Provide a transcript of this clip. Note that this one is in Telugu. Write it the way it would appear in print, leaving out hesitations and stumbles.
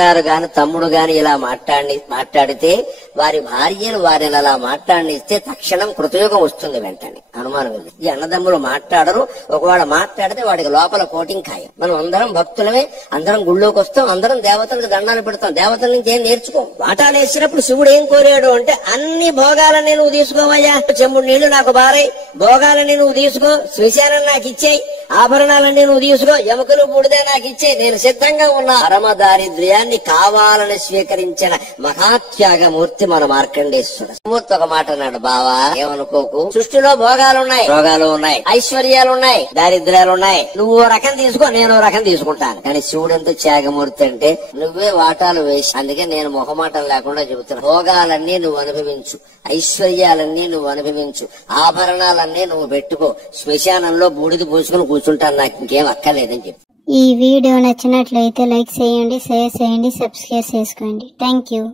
గారు గాని తమ్ముడు గాని ఇలా మాట్లాడితే వారి భార్యను వారిని అలా మాట్లాడిస్తే తక్షణం కృతయుగం వస్తుంది వెంటనే, అనుమానం లేదు. ఈ అన్నదమ్ములు మాట్లాడరు, ఒకవేళ మాట్లాడితే వాడికి లోపల కోటింగ్ ఖాయం. మనం అందరం భక్తులమే, అందరం గుళ్ళోకి వస్తాం, అందరం దేవతలకు దండాలు పెడతాం, దేవతల నుంచి ఏం నేర్చుకోం. వాటాలు వేసినప్పుడు శివుడు ఏం కోరాడు అంటే అన్ని భోగాలని నువ్వు తీసుకోవయ్యా, చెంబుడు నీళ్లు నాకు బారాయి, భోగాలని నువ్వు తీసుకో, శ్మశానం నాకు ఇచ్చేయి, ఆభరణాలన్నీ నువ్వు తీసుకో, ఎముకలు బూడిదే నాకు ఇచ్చేయి, నేను సిద్ధంగా ఉన్నా. పరమ దారిద్ర్యాన్ని కావాలని స్వీకరించిన మహాత్యాగమూర్తి మన మార్కండేశ్వరుడు. మూర్తి ఒక మాట అన్నాడు, బావా ఏమనుకోకు, సృష్టిలో భోగాలున్నాయి, రోగాలు ఉన్నాయి, ఐశ్వర్యాలున్నాయి, దారిద్ర్యాలున్నాయి, నువ్వు రకం తీసుకో, నేను రకం తీసుకుంటాను. కానీ శివుడు ఎంత త్యాగమూర్తి అంటే నువ్వే వాటాలు వేసి, అందుకే నేను మొహమాటం లేకుండా చెబుతున్నా, భోగాలన్నీ నువ్వు అనుభవించు, ఐశ్వర్యాలన్నీ నువ్వు అనుభవించు, ఆభరణాలన్నీ నువ్వు పెట్టుకో, శ్మశానంలో బూడిద పూసుకుని కూర్చుంటాను, నాకు ఇంకేం అక్కర్లేదని చెప్పి. ఈ వీడియో నచ్చినట్లయితే లైక్ చేయండి, షేర్ చేయండి, సబ్స్క్రైబ్ చేసుకోండి. Thank you.